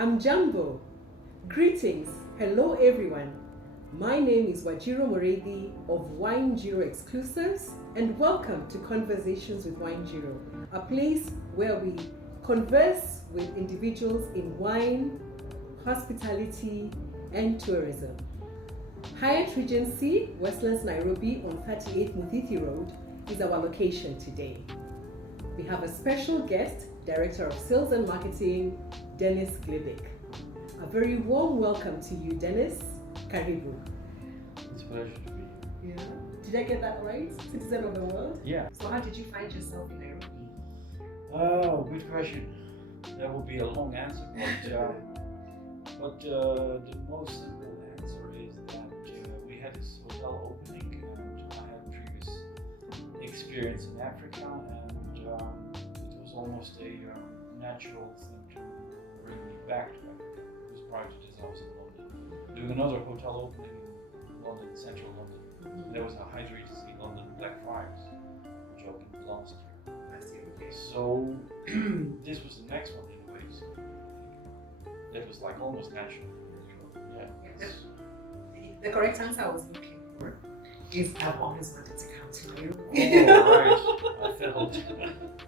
I'm Jambo. Greetings. Hello, everyone. My name is Wajiro Moredi of Wine Jiro Exclusives, and welcome to Conversations with Wine Jiro, a place where we converse with individuals in wine, hospitality, and tourism. Hyatt Regency Westlands Nairobi on 38 Muthithi Road is our location today. We have a special guest, Director of Sales and Marketing, Denis Gilbic. A very warm welcome to you, Denis. Karibu. It's a pleasure to be here. Yeah. Did I get that right? Citizen of the world? Yeah. So how did you find yourself in Nairobi? Oh, good question. That would be a long answer, but the most simple answer is that we had this hotel opening, and I had previous experience in Africa, and it was almost a natural thing to bring me back to Africa. It was prior to this, I was in London, doing another hotel opening in London, central London. Mm-hmm. There was a Hyatt Regency London Blackfriars, which opened last year. Okay. So this was the next one in a way. So that was like almost natural. Yeah. The correct answer I was looking for is I've always wanted to come to Oh, right. I failed.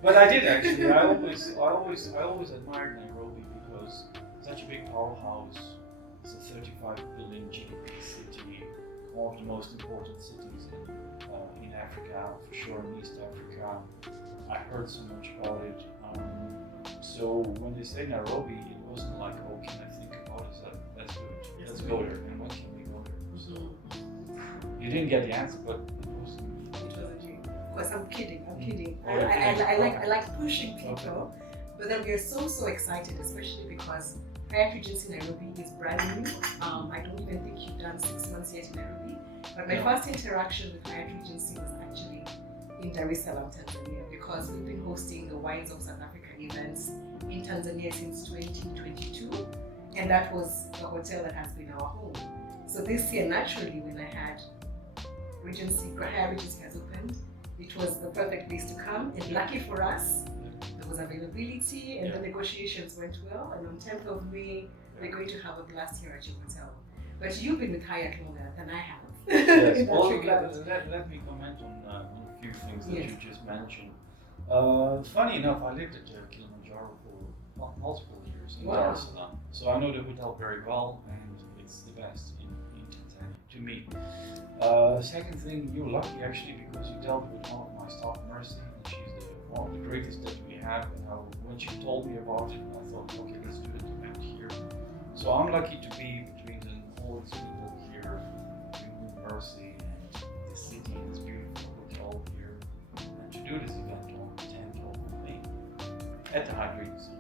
But I did actually. I always admired Nairobi because it's such a big powerhouse. It's a 35 billion GDP city, one of the most important cities in Africa, for sure in East Africa. I heard so much about it. So when they say Nairobi, it wasn't like, oh, can I think about it? That's good. Yes, Let's go there. And when can we go there? So you didn't get the answer, but it was. It was a dream. Of course, I'm kidding. Oh, I like pushing people, but then we're so excited, especially because Hyatt Regency Nairobi is brand new. I don't even think you've done 6 months yet in Nairobi. But my first interaction with Hyatt Regency was actually in Salaam, Tanzania, because we've been hosting the Wines of South Africa events in Tanzania since 2022, and that was the hotel that has been our home. So this year, naturally, when I had Hyatt Regency has opened, it was the perfect place to come, and lucky for us, there was availability, and the negotiations went well, and on 10th of May, we're going to have a blast here at your hotel. But you've been with Hyatt longer than I have. Yes, well, let me comment on a few things that you just mentioned. Funny enough, I lived at Kilimanjaro for multiple years in Dar es Salaam, so I know the hotel very well, and it's the best in Tanzania to me. Second thing, you're lucky actually because you dealt with one of my staff, Mercy, and she's one of the greatest that we have. And when she told me about it, I thought, okay, let's do it event here. So I'm lucky to be between all these people here, between Mercy and the city and this beautiful hotel here, and to do this event on 10th of May at the Hyatt Regency.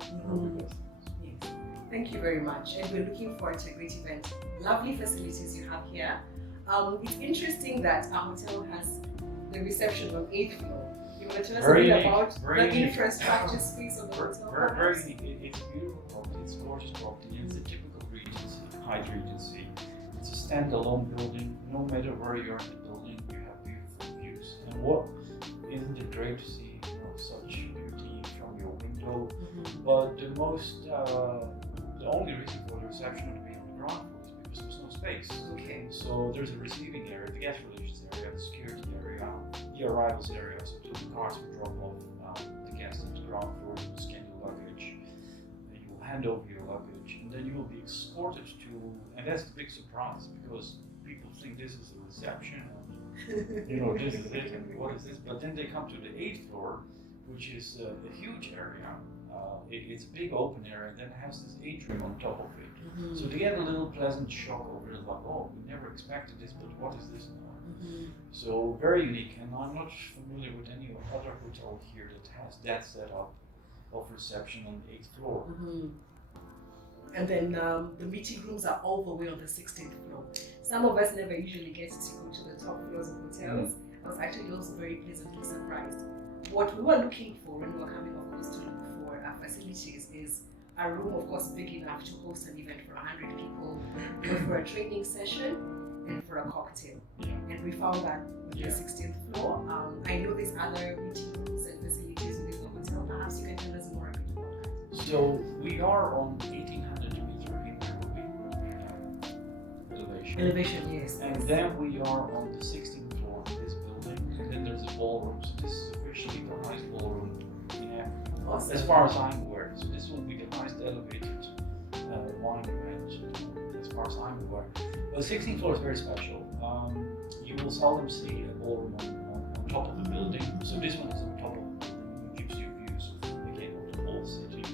Yes. Thank you very much, and we're looking forward to a great event. Lovely facilities you have here. It's interesting that our hotel has the reception on 8th floor. You want to tell us a bit about the infrastructure space of the hotel? Very unique. It's a beautiful property, it's a gorgeous property, it's a typical Regency, Hyatt Regency. It's a standalone building. No matter where you're in the building, you have beautiful views. And what isn't it great to see such beauty from your window? But the only reason for the reception to be on the ground floor is because there's no space. Okay. So there's a receiving area, the guest relations area, the security area, the arrivals area. So the cars will drop off the guests on the ground floor. You will scan your luggage, and you will hand over your luggage, and then you will be escorted to. And that's the big surprise because people think this is a reception, and this is it, and what is this? But then they come to the 8th floor, which is a huge area. It's a big open area, and then it has this atrium on top of it. So they get a little pleasant shock over it, like, oh, we never expected this, but what is this now? So very unique, and I'm not familiar with any other hotel here that has that setup of reception on the 8th floor. And then the meeting rooms are all the way on the 16th floor. Some of us never usually get to go to the top floors of hotels. I was actually also very pleasantly surprised. What we were looking for when we were coming, of course, to look for our facilities is a room, of course, big enough to host an event for 100 people, for a training session, and for a cocktail. And we found that with the 16th floor. I know there's other meeting rooms and facilities within the hotel. Perhaps you can tell us more a bit about that. So we are on 1800 Elevation, yes. And then we are on the 16th floor of this building, and then there's a ballroom. So this is officially the highest ballroom in Africa, Awesome. as far as I'm aware. So this will be the highest elevated wine event, as far as I'm aware. But the 16th floor is very special. You will seldom see a ballroom on top of the building. So this one is on top of the building, gives you views of, again, of the whole city.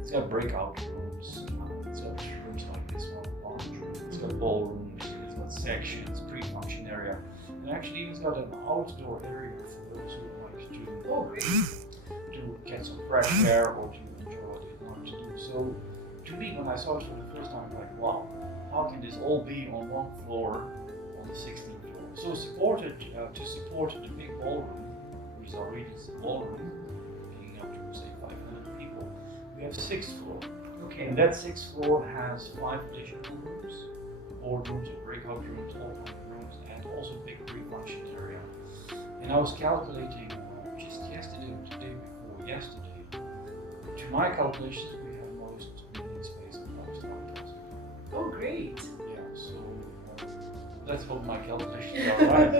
It's got breakout rooms. It's got rooms like this one, lounge room. It's got ballrooms. It's got sections, pre-function area, and actually it's got an outdoor area for those who like to get some fresh air or to enjoy what they want to do. So to me, when I saw it for the first time, I'm like, wow, how can this all be on one floor on the 16th floor? So to support the big ballroom, which is our Regency ballroom, being up to say 500 people, we have 6th floor. Okay. And that 6th floor has 5 additional rooms, boardrooms, breakout rooms, all kind of rooms, and also a big pre-function area. And I was calculating just yesterday or the day before yesterday. To my calculations, we have most meeting space in most hotels. Oh, great. Yeah, so let's hope my calculations are right.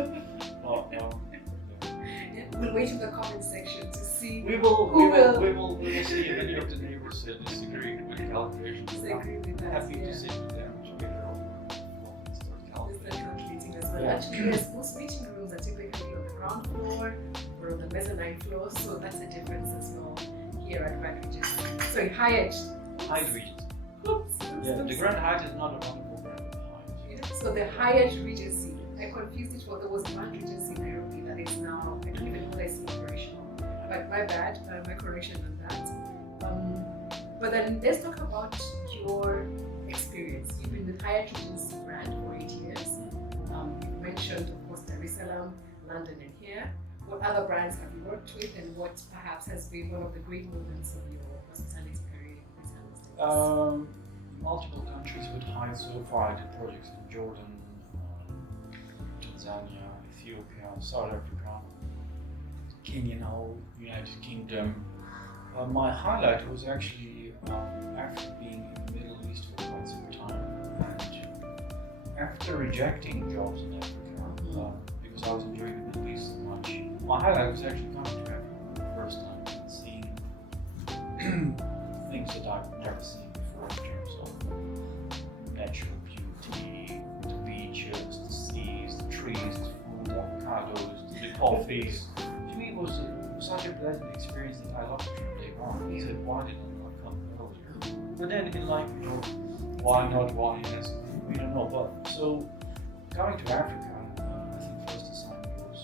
We'll wait in the comment section to see. We will see if any of the neighbors disagree with the calculations. Disagree with us, Happy yeah. to sit with them together and start Calculating as well. Yeah. Actually, yes, most meeting rooms are typically on the ground floor or on the mezzanine floor, so that's a difference as well here at Hyatt Regency. Sorry, Hyatt. Hyatt Regency. Oops. Yeah, the Grand Hyatt is not a wonderful brand of Hyatt. So the Hyatt Regency, I confused it for there was one Regency Nairobi that is now, I don't even know that it's operational. But my bad, my correction on that. But then let's talk about your experience. You've been with Hyatt Regency brand for 8 years. You've mentioned, of course, Salaam, London, and here. What other brands have you worked with, and what perhaps has been one of the great moments of your hospitality career in these states? Multiple countries with Hyatt so far. I did projects in Jordan, Tanzania, Ethiopia, South Africa, Kenya now, United Kingdom. My highlight was actually after being in the Middle East for quite some time, and after rejecting jobs in Africa, because I was enjoying the Middle East so much, my highlight was actually coming to Africa for the first time and seeing things that I've never seen before in terms of natural beauty, the beaches, the seas, the trees, the food, the avocados, the coffees. To me, it was such a pleasant experience that I loved it from day one. He said, why did I not come earlier? But then in life, you know, why not, why yes, we don't know. But so coming to Africa, I think first assignment was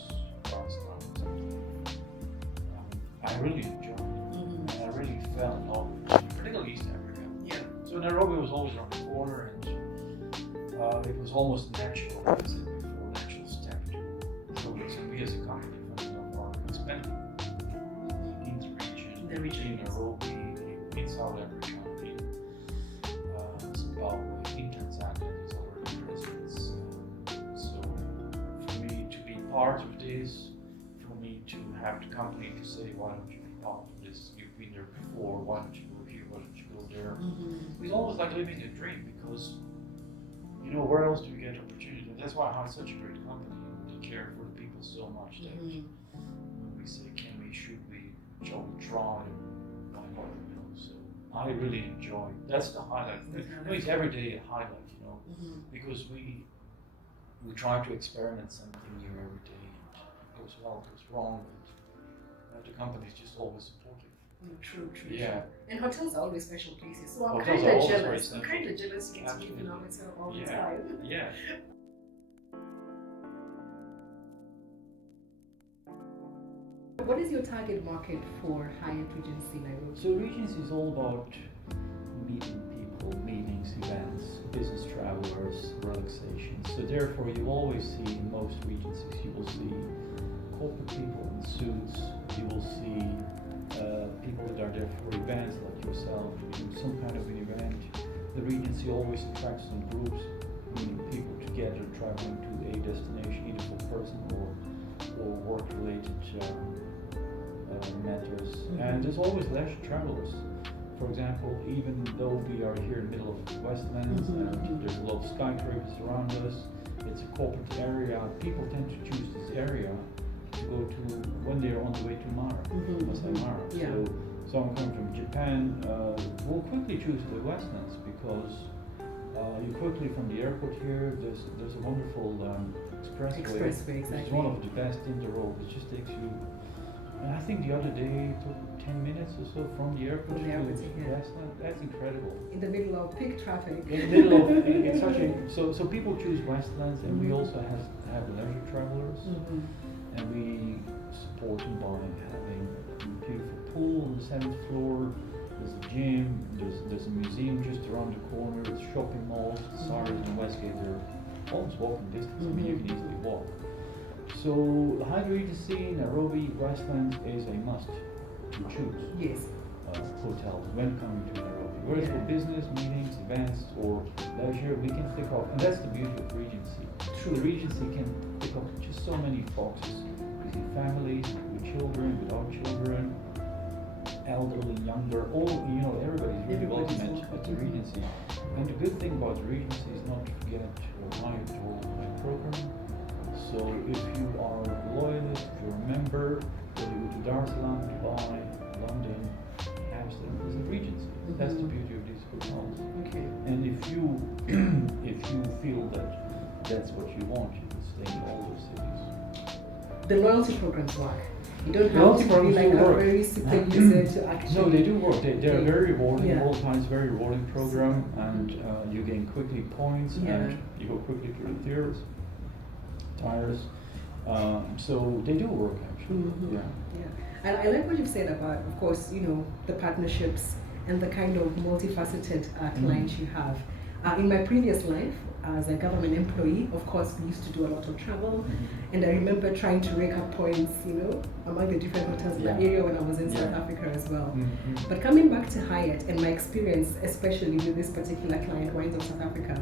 I really enjoyed it. And I really fell in love with it, particularly East Africa. Yeah. So Nairobi was always around the corner, and it was almost natural, like I said before, natural step to progress. And we as a company funded up our expanding in the region, in Nairobi, in South Africa, in Zimbabwe, in Tanzania, there's already presence. So for me to be part of this, for me to have the company to say, why don't you be part of this? You've been there before, why don't you go here, why don't you go there? It's almost like living a dream, because you know, where else do you get opportunity? And that's why I have such a great company and they care for the people so much that when we say, can we, should we, shall we try, why not, you know? So I really enjoy, that's the highlight. It's every day a highlight, you know, because we try to experiment something new every day, and it goes well, it goes wrong, but the company is just always supportive. True. Yeah. And hotels are always special places, so I'm Hotels kind are of always jealous. very I'm kind of jealous you get to live in a hotel all the time. Yeah. What is your target market for Hyatt Regency Nairobi? So Regency is all about meeting people, meetings, events, business travelers, relaxation. So therefore you always see in most Regencies, you will see corporate people in suits, you will see people that are there for events like yourself, some kind of an event. The Regency always attracts some groups, meaning people together traveling to a destination, either for personal or work-related matters. And there's always leisure travelers. for example, even though we are here in the middle of Westlands and there's a lot of skyscrapers around us, it's a corporate area, people tend to choose this area to go to when they're on the way to Mara, Masai Mara. Yeah. So someone coming from Japan will quickly choose the Westlands because you quickly from the airport here, there's a wonderful expressway, exactly. which is one of the best in the world. It just takes you, and I think the other day it took 10 minutes or so from the airport to Westland. That's incredible. In the middle of peak traffic. In the middle of it's such a so people choose Westlands, and we also have leisure travelers, and we support them by having a beautiful pool on the 7th floor. There's a gym, there's a museum just around the corner, there's shopping malls, Saris and Westgate, they're almost walking distance. I mean, you can easily walk. So the Hyatt Regency Nairobi Westlands is a must to choose. Yes. Hotel when coming to Nairobi. Whereas for business, meetings, events, or leisure, we can pick up, and that's the beauty of Regency. True. The Regency can pick up just so many boxes with your families, with children, without children, elderly, younger, all, everybody's really welcome at the Regency. And the good thing about the Regency is not to forget Hyatt or Hyatt program. So if you are a loyalist, if you're a member, whether you go to Dar, Salaam, Dubai, London, Amsterdam, there's a Regency. That's the beauty of these hotels. Okay. And if you feel that that's what you want, you can stay in all those cities. The loyalty programs work. You don't have to be like a very super user to actually. No, they do work. They're very rewarding. All times very rewarding program, and you gain quickly points, and you go quickly through the tires. So they do work actually. Yeah. And I like what you've said about, of course, the partnerships and the kind of multifaceted clients you have. In my previous life, as a government employee, of course, we used to do a lot of travel, and I remember trying to rake up points, among the different hotels in that area when I was in South Africa as well. But coming back to Hyatt and my experience, especially with this particular client, Wines of South Africa,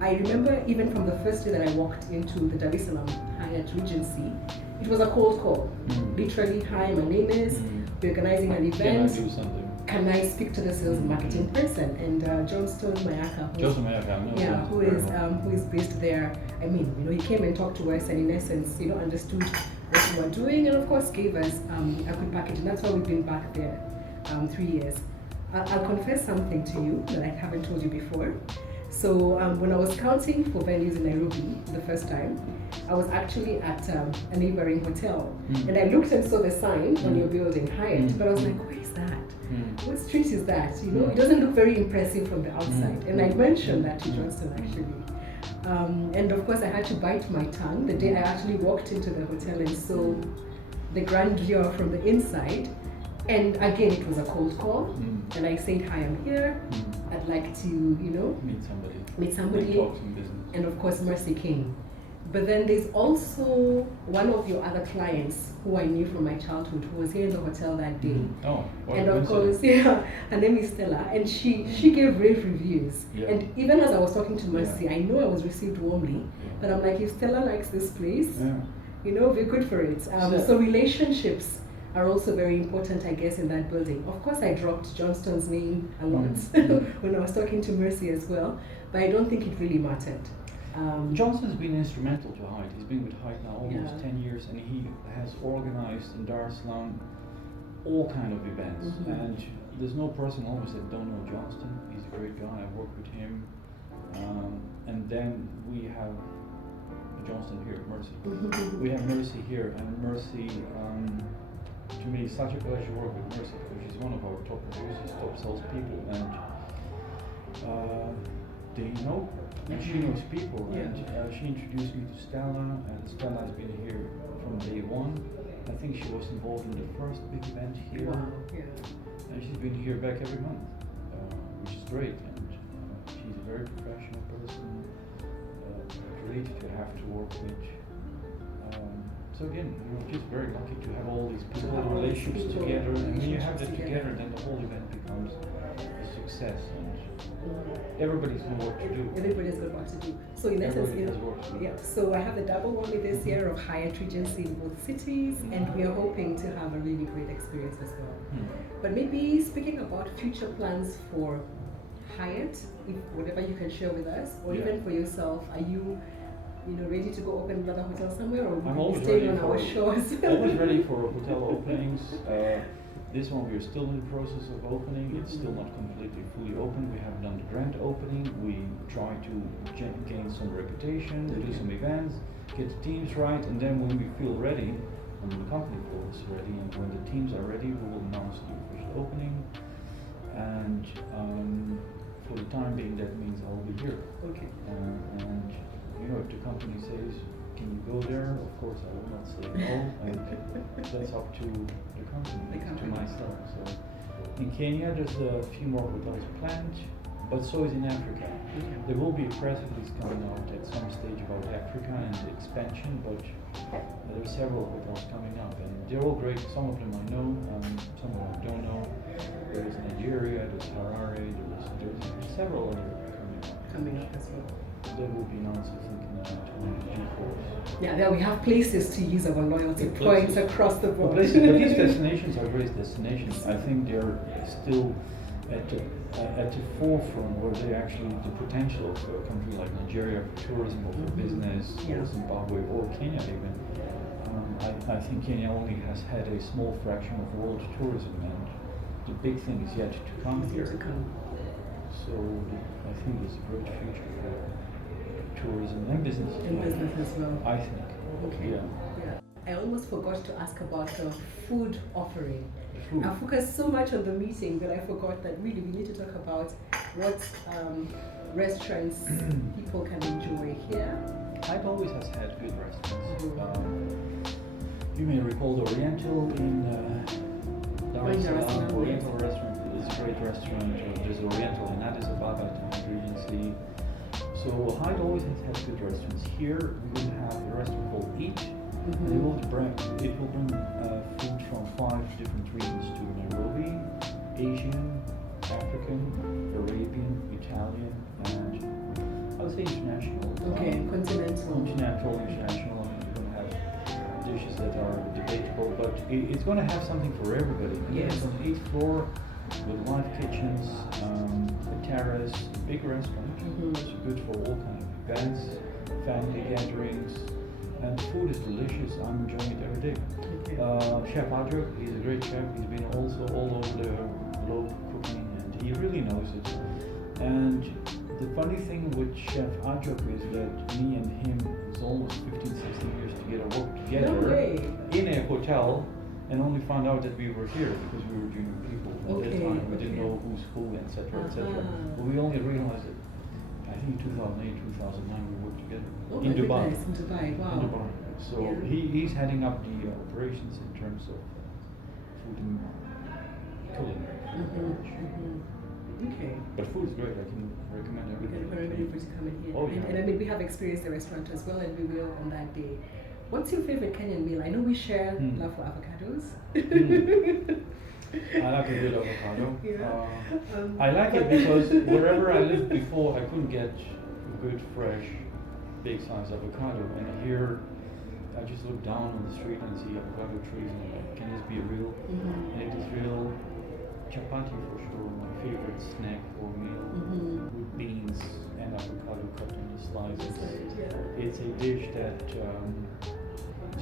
I remember even from the first day that I walked into the Dar es Salaam Hyatt Regency, it was a cold call. Literally, hi, my name is, we're organizing an event. Can I do something? Can I speak to the sales and marketing person? And Johnston Mayaka, who is based there. I mean, he came and talked to us, and in essence, understood what we were doing, and of course gave us a good package. And that's why we've been back there 3 years. I'll confess something to you that I haven't told you before. So when I was counting for venues in Nairobi the first time, I was actually at a neighboring hotel, and I looked and saw the sign on your building, Hyatt, but I was like, where is that? What street is that? It doesn't look very impressive from the outside. And I mentioned that to Johnston actually. And of course I had to bite my tongue the day I actually walked into the hotel and saw the grandeur from the inside. And again, it was a cold call, and I said, hi, I'm here. I'd like to, meet somebody, talk some business. And of course, Mercy came. But then there's also one of your other clients who I knew from my childhood who was here in the hotel that day. And of course, her name is Stella, and she gave rave reviews. And even as I was talking to Mercy, I know I was received warmly, but I'm like, if Stella likes this place, we're good for it. So relationships are also very important, I guess, in that building. Of course, I dropped Johnston's name a lot when I was talking to Mercy as well, but I don't think it really mattered. Johnston's been instrumental to Hyatt. He's been with Hyatt now almost 10 years, and he has organized in Dar es Salaam all kind of events. And there's no person almost that don't know Johnston. He's a great guy. I've worked with him. And then we have Johnston here, Mercy. We have Mercy here, and Mercy, to me, it's such a pleasure to work with Mercy because she's one of our top producers, top salespeople, and they know her. And she knows people, and she introduced me to Stella, and Stella has been here from day one. I think she was involved in the first big event here, and she's been here back every month, which is great. And she's a very professional person, great to have to work with. So again, we're just very lucky to have all these people, relationships together, and when you have that together, then the whole event becomes a success. Everybody's got what to do. Everybody's got what to do. So in essence, so I have the double whammy this year of Hyatt Regency in both cities, and we are hoping to have a really great experience as well. But maybe speaking about future plans for Hyatt, if whatever you can share with us, or even for yourself, are you ready to go open another hotel somewhere, or I'm will always you stay ready on for our shores? always ready for hotel openings. This one we're still in the process of opening. It's still not completely fully open. We have done the grand opening. We try to gain some reputation, do some events, get the teams right, and then when we feel ready, when the company feels ready, and when the teams are ready, we will announce the official opening. And for the time being, that means I'll be here. Okay. And if the company says, can you go there? Of course, I will not say no, and that's up to the company, to myself. So in Kenya, there's a few more hotels planned, but so is in Africa. There will be a press release coming out at some stage about Africa and the expansion, but there are several hotels coming up, and they're all great. Some of them I know, some of them I don't know. There's Nigeria, there's Harare, there's several others coming up as well. That will be announced, I think, in due course. Yeah, there we have places to use our loyalty points across the board. But these destinations are great destinations. I think they're still at the forefront where they actually the potential of a country like Nigeria for tourism or for business, or Zimbabwe or Kenya even. I think Kenya only has had a small fraction of world tourism, and the big thing is yet to come here. So I think there's a great future for tourism and business. And business as well. I think. Okay. Yeah. I almost forgot to ask about the food offering. I focused so much on the meeting that I forgot that really we need to talk about what restaurants people can enjoy here. Hyatt always has had good restaurants. You may recall the Oriental in Dar es Salaam. Oriental restaurant is a great restaurant. There's Oriental in Addis Ababa at Hyatt Regency. So Hyatt always has had good restaurants. Here we will have a restaurant called Eat. It will bring food from 5 different regions to Nairobi: Asian, African, Arabian, Italian, and I would say international. Okay, continental. International. You're going to have dishes that are debatable, but it's going to have something for everybody. It's on the 8th floor with live kitchens, a terrace, a big restaurant. It's good for all kinds of events, family gatherings. And the food is delicious. I'm enjoying it every day. Chef Adric, he's a great chef. He's been also all over the globe cooking, and he really knows it. And the funny thing with Chef Adric is that me and him is almost 15, 16 years worked together in a hotel, and only found out that we were here because we were junior people. At that time, we didn't know who's who, etc., etc. But we only realized it. I think 2008, 2009 we worked together in Dubai. In Dubai, wow. In Dubai. So he's heading up the operations in terms of food and culinary. Okay. But food is great. I can recommend everybody to come in here. Oh, yeah. And I mean, we have experienced the restaurant as well, and we will on that day. What's your favorite Kenyan meal? I know we share love for avocados. I like a good avocado. I like it because wherever I lived before, I couldn't get a good, fresh, big size avocado. And here, I just look down on the street and see avocado trees, and I'm like, can this be real? And it is real. Chapati for sure, my favorite snack or meal, with beans and avocado cut into slices. It's a dish that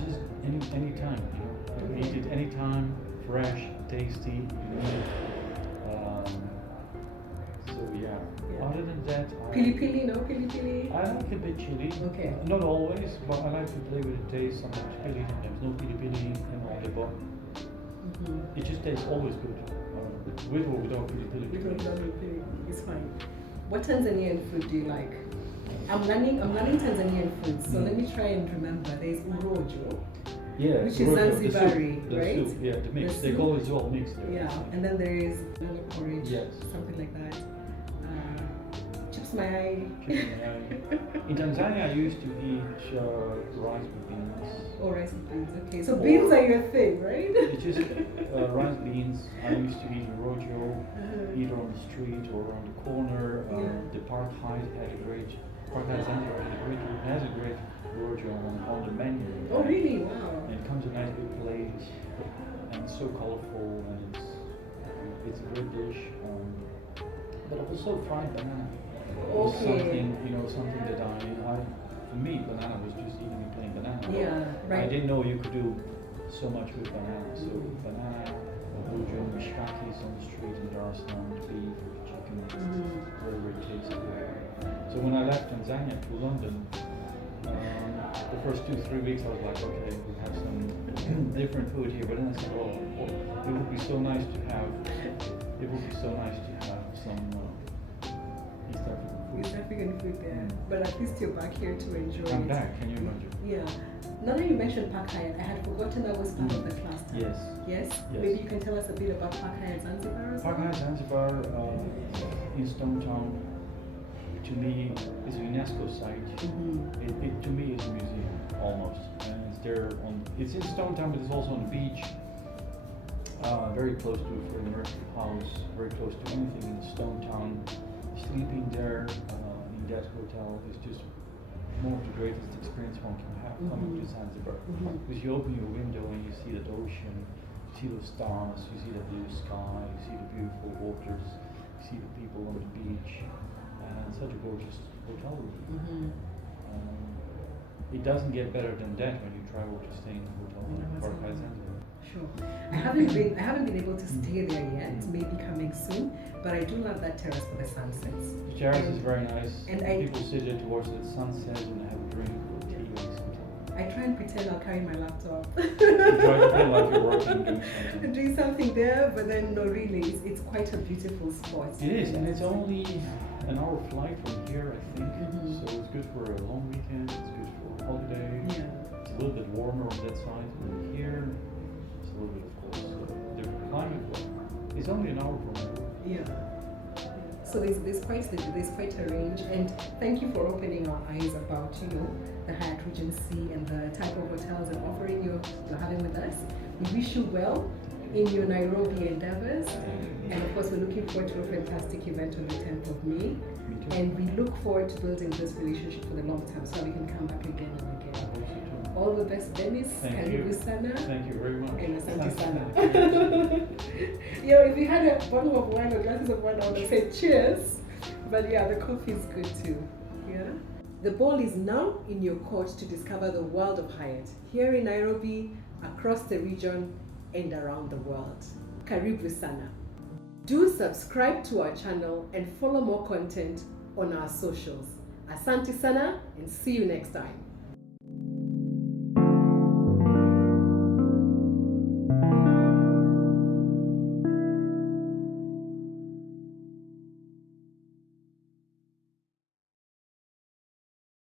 just any time, you can eat it anytime. Fresh, tasty, so other than that, pili pili, no pili pili? I like a bit chili. Okay. Not always, but I like to play with the taste. Sometimes pili, sometimes no pili pili, and all the above. It just tastes always good. With or without pili pili. With or without pili pili, it's fine. What Tanzanian food do you like? I'm learning Tanzanian food, so let me try and remember. There's urojo. Yeah, which is Zanzibari, right? Soup, yeah, the mix. They call it all mixed there. Yeah, and then there is banana porridge, something like that. Chips mayai. In Tanzania, I used to eat rice with beans. Oh, rice with beans. Okay, so beans are your thing, right? It's just rice beans. I used to eat rojo, either on the street or on the corner. The Park Hyatt has a great rojo on the menu. Oh, really? Wow. And it comes in a nice big plate, and it's so colorful, and it's a great dish. But also fried banana. Was Okay. something that for me, banana was just eating a plain banana. Yeah, right. I didn't know you could do so much with banana. So banana, bujum, mishkakis on the street in Dar es Salaam, beef, chicken, very, very tasty. So when I left Tanzania to London, the first 2-3 weeks I was like, okay, we have some different food here. But then I said, it would be so nice to have some East African food. East African food there, but at least you're back here to enjoy I'm it. back, can you imagine? Yeah. Now that you mentioned Park Hyatt, I had forgotten that was part of the cluster. Yes. Yes? Yes. Maybe you can tell us a bit about Park Hyatt Zanzibar as well? Park Hyatt Zanzibar in Stone Town, to me, is a UNESCO site. It to me is a museum, almost. And it's in Stone Town, but it's also on the beach. Very close to a Freddie Mercury house, very close to anything in Stone Town. Sleeping there in that hotel is just one of the greatest experience one can have coming to Zanzibar. Because you open your window and you see the ocean, you see the stars, you see the blue sky, you see the beautiful waters, you see the people on the beach, and such a gorgeous hotel room. It doesn't get better than that when you travel to stay in a hotel like Park Hyatt Zanzibar. Sure. I haven't been able to stay there yet, maybe coming soon, but I do love that terrace for the sunsets. The terrace is very nice. And people sit there to watch the sunset and have a drink or tea or something. I try and pretend I'll carry my laptop. You try to feel like you're working, doing something there, but then no, really, it's quite a beautiful spot. It is, and it's only an hour flight from here, I think. So it's good for a long weekend. It's good for a holiday. Yeah. It's a little bit warmer on that side than here. It's a little bit, of course, different climate, but it's only an hour from here. Yeah. So there's quite a range, and thank you for opening our eyes about the Hyatt Regency and the type of hotels and offering you're having with us. We wish you well in your Nairobi endeavors, and of course we're looking forward to a fantastic event on the 10th of May, and we look forward to building this relationship for the long term so we can come back again and again. All the best, Denis. Karibu sana. Thank you very much. And asante sana. If you had a bottle of wine or glasses of wine, I would have said cheers. But yeah, the coffee is good too. Yeah. The ball is now in your court to discover the world of Hyatt here in Nairobi, across the region, and around the world. Karibu sana. Do subscribe to our channel and follow more content on our socials. Asante sana, and see you next time.